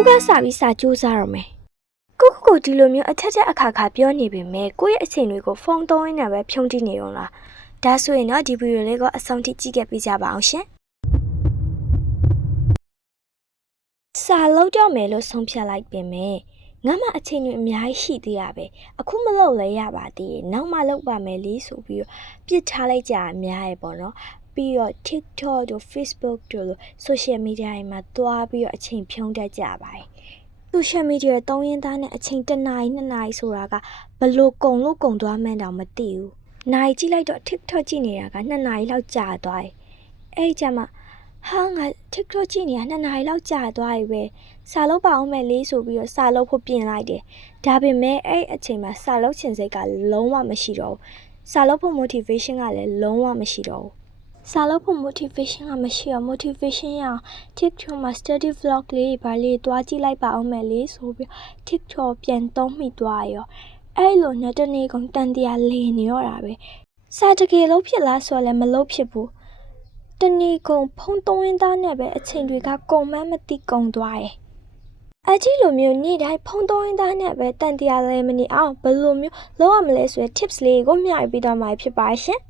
အခုကစပြီးစာကြိုးစားရမယ်ကိုဒီလိုမျိုးအထက်ထက်အခါခါပြောနေပေမဲ့ကိုယ့်ရဲ့အချိန်တွေကိုဖုန်းသုံးရင်းနဲ့ပဲဖြုံးကြည့်နေရောလားဒါဆိုရင်တော့ဒီဗီဒီယိုလေးကိုအဆုံးထိကြည့်ခဲ့ပေးကြပါအောင်ရှင်စာလုံးတော့မယ်လို့ဆုံးဖြတ်လိုက်ပေမဲ့ငါမှအချိန်တွေအများကြီးရှိသေးရပဲအခုမလုပ်လဲရပါသေးတယ်နောက်မှလုပ်ပါမယ်လေဆိုပြီးတော့ပြစ်ထားလိုက်ကြအများရဲ့ပေါ့နော်ပြီးတော့ TikTok တို့ Facebook တို့လို social media တွေမှာတွားပြီးတော့အချိန်ဖြုံးတတ်ကြပါတယ်social media သုံးရင်းသားနဲ့အချိန်1နာရီ2နာရီဆိုတာကဘလို့ကုံလို့ကုံသွားမှန်းတောင်မသိဘူးနိုင်ကြည့်လိုက်တော့ TikTok ကြည့်နေတာက2နာရီလောက်ကြာသွားတယ်အဲ့ကြမှာဟာငါ TikTok ကြည့်နေတာ2နာရီလောက်ကြာသွားပြီပဲစာလုပ်ပါအောင်မယ်လေးဆိုပြီးတော့စာလုပ်ဖို့ပြင်လိုက်တယ်ဒါပေမဲ့အဲ့အချိန်မှာစာလုပ်ချင်စိတ်ကလုံးဝမရှိတော့ဘူးစာလုပ်ဖို့ motivation ကလည်းလုံးဝမရှိတော့ဘူးစာလုပ်ဖို့ motivation ကမရှိတော့ motivation ရအောင် TikTok မှာ study vlog လေးပါလေးတွားကြည့်လိုက်ပါအောင်မယ်လေးဆိုပြီး TikTok ပြန်သုံးမိသွားရောအဲ့လိုနဲ့တနေ့ကုန်တန်တရားလေနေရတာပဲစာတကယ်လို့ဖြစ်လားဆိုလည်းမလို့ဖြစ်ဘူးတနေ့ကုန်ဖုန်းသုံးရင်းသားနဲ့ပဲအချိန်တွေကကုန်မှန်းမသိကုန်သွားတယ်အကြီးလိုမျိုးနေ့တိုင်းဖုန်းသုံးရင်းသားနဲ့ပဲတန်တရားလဲမနေအောင်ဘယ်လိုမျိုးလုပ်ရမလဲဆိုတဲ့ tips လေးကိုမျှပြီးတော့မှာဖြစ်ပါရှင်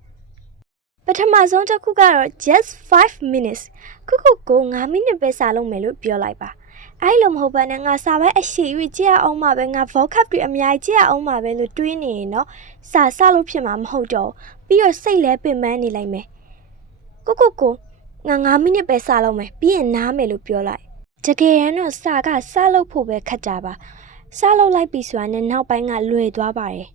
ပထမဆုံးတစ်ခုကတော့ just 5 minutes ခုကို9မိနစ်ပဲစာလုပ်မယ်လို့ပြောလိုက်ပါအဲ့လိုမဟုတ်ပါနဲ့ငါစာပဲအရှိကြီးကြည့်ရအောင်မှာပဲငါ vocab တွေအများကြီးကြည့်ရအောင်မှာပဲလို့တွေးနေရင်တော့စာလို့ဖြစ်မှာမဟုတ်တော့ပြီးတော့စိတ်လဲပင်ပန်းနေလိုက်မယ်ကိုငါ9မိနစ်ပဲစာလုပ်မယ်ပြီးရင်နားမယ်လို့ပြောလိုက်တကယ်ရန်တော့စာကစာလုပ်ဖို့ပဲခက်တာပါစာလုပ်လိုက်ပြီဆိုတာနဲ့နောက်ပိုင်းကလွယ်သွားပါတယ်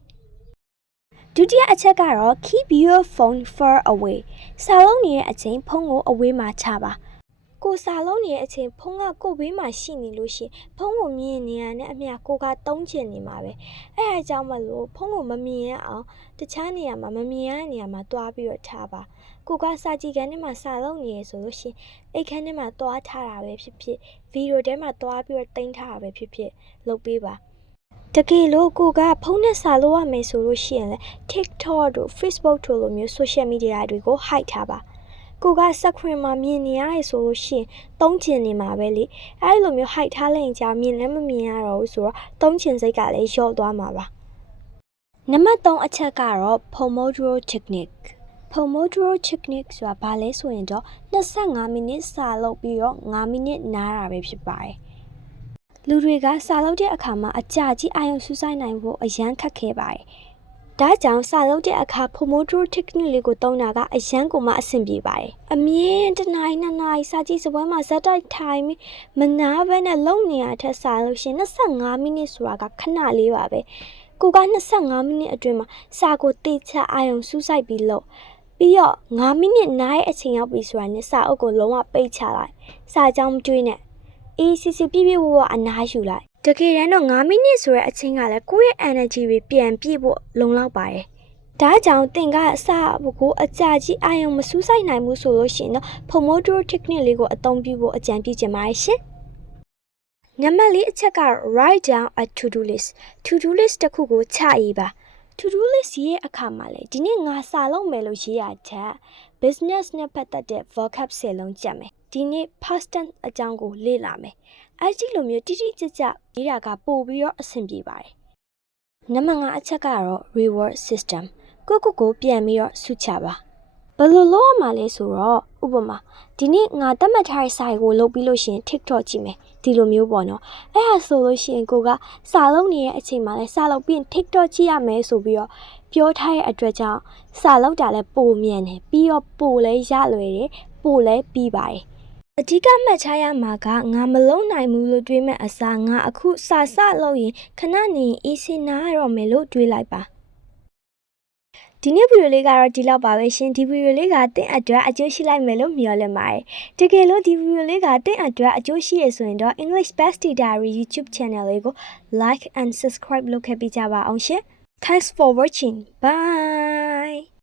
ဒုတိယအချက်ကတော့ keep your phone far away စာလုံးနေတဲ့အချိန်ဖုန်းကိုအဝေးမှာချပါကိုစာလုံးနေတဲ့အချိန်ဖုန်းကကိုဘေးမှာရှိနေလို့ရှိရင်ဖုန်းကိုမြင်နေရတဲ့အမျှကိုကတုံးချင်နေမှာပဲအဲ့ဒါကြောင့်မလို့ဖုန်းကိုမမြင်ရအောင်တခြားနေရာမှာမမြင်ရတဲ့နေရာမှာတွားပြီးတော့ထားပါကိုကစာကြည့်ခန်းထဲမှာစာလုံးနေရဆိုလို့ရှိရင်အိတ်ခန်းထဲမှာတွားထားတာပဲဖြစ်ဖြစ်ဗီဒီယိုထဲမှာတွားပြီးတော့တင်ထားတာပဲဖြစ်ဖြစ်လုပ်ပေးပါတကယ်လို့ကိုကဖုန်းနဲ့စာလို့ရမယ်ဆိုလို့ရှိရင်လေ TikTok တို့ Facebook တို့လိုမျိုး social media တွေကို hide ထားပါကိုက screen မှာမြင်နေရတယ်ဆိုလို့ရှိရင်သုံးချင်နေမှာပဲလေအဲ့လိုမျိုး hide ထားလိုက်ရင်ကြာမြင်လည်းမမြင်ရတော့ဘူးဆိုတော့သုံးချင်စိတ်ကလည်းလျော့သွားမှာပါနံပါတ်3အချက်ကတော့ Pomodoro technique Pomodoro technique ဆိုတာဘာလဲဆိုရင်တော့25မိနစ်စာလုပ်ပြီးတော့5မိနစ်နားတာပဲဖြစ်ပါတယ်လူတွေကစာလုပ်တဲ့အခါမှာအကြာကြီးအာရုံစူးစိုက်နိုင်ဖို့အရန်ခက်ခဲပါတယ်။ဒါကြောင့်စာလုပ်တဲ့အခါ Pomodoro technique လေးကိုသုံးတာကအရန်ကိုမှအဆင်ပြေပါတယ်။အမြင်1နာရီ2နာရီစာကြည့်စပွဲမှာဇက်တိုက်ထိုင်ပြီးမနာဘဲနဲ့လုပ်နေရတဲ့စာလို့ရှင်25မိနစ်ဆိုတာကခဏလေးပါပဲ။ကိုက25မိနစ်အတွင်းမှာစာကိုတေချာအာရုံစူးစိုက်ပြီးလုပ်ပြီးတော့5မိနစ်နားရဲ့အချိန်ရောက်ပြီဆိုတာနဲ့စာအုပ်ကိုလုံးဝပိတ်ချလိုက်။စာကြောင်းမတွေးနဲ့အေးစစ်ပြည့်ဝအနားယူလိုက်တကယ်တမ်းတော့9မိနစ်ဆိုတဲ့အချိန်ကလည်းကိုယ့်ရဲ့ energy တွေပြန်ပြည့်ဖို့လုံလောက်ပါတယ်ဒါကြောင့်သင်ကအစကိုအကြာကြီးအာရုံမစူးစိုက်နိုင်ဘူးဆိုလို့ရှိရင်တော့ Pomodoro technique လေးကိုအသုံးပြုဖို့အကြံပြုချင်ပါတယ်ရှင်နံပါတ်4အချက်က write down a to-do list တစ်ခုကိုချရေးပါ to-do list ရေးအခါမှာလေဒီနေ့ငါစာလုပ်မယ်လို့ရေးရတဲ့ business နဲ့ပတ်သက်တဲ့ vocab 10လုံးကြက်မယ်ဒီနေ့ past tense အကြောင်းကိုလေ့လာမယ်အဲ့ဒီလိုမျိုးတိတိကျကျရေးတာကပို့ပြီးတော့အဆင်ပြေပါတယ်နံပါတ်5အချက်ကတော့ reward system ကိုပြန်ပြီးတော့ဆုချပါဘယ်လိုလုပ်ရမှာလဲဆိုတော့ဥပမာဒီနေ့ငါတတ်မှတ်ထားတဲ့စာကိုလုပ်ပြီးလို့ရှိရင် TikTok ကြည့်မယ်ဒီလိုမျိုးပေါ့နော်အဲ့ဒါဆိုလို့ရှိရင်ကိုကစာလုပ်နေတဲ့အချိန်မှာလဲစာလုပ်ပြီးရင် TikTok ကြည့်ရမယ်ဆိုပြီးတော့ပြောထားတဲ့အတွက်ကြောင့်စာလုပ်တာလဲပိုမြန်တယ်ပြီးတော့ပိုလဲရလွယ်တယ်ပိုလဲပြီးပါတယ်အဓိကမှတ်ထားရမှာကငါမလုံးနိုင်ဘူးလို့တွေးမဲ့အစားငါအခုစာစလုပ်ရင်ခဏနေအေးစင်နာရတော့မယ်လို့တွေးလိုက်ပါဒီနေ့ဗီဒီယိုလေးကတော့ဒီလောက်ပါပဲရှင်ဒီဗီဒီယိုလေးကတင့်အတွက်အကျိုးရှိလိုက်မယ်လို့မျှော်လင့်ပါတယ်တကယ်လို့ဒီဗီဒီယိုလေးကတင့်အတွက်အကျိုးရှိရဆိုရင်တော့ English Bestie Diary YouTube channel လေးကို like and subscribe လုပ်ခဲ့ပေးကြပါအောင်ရှင် Thanks for watching bye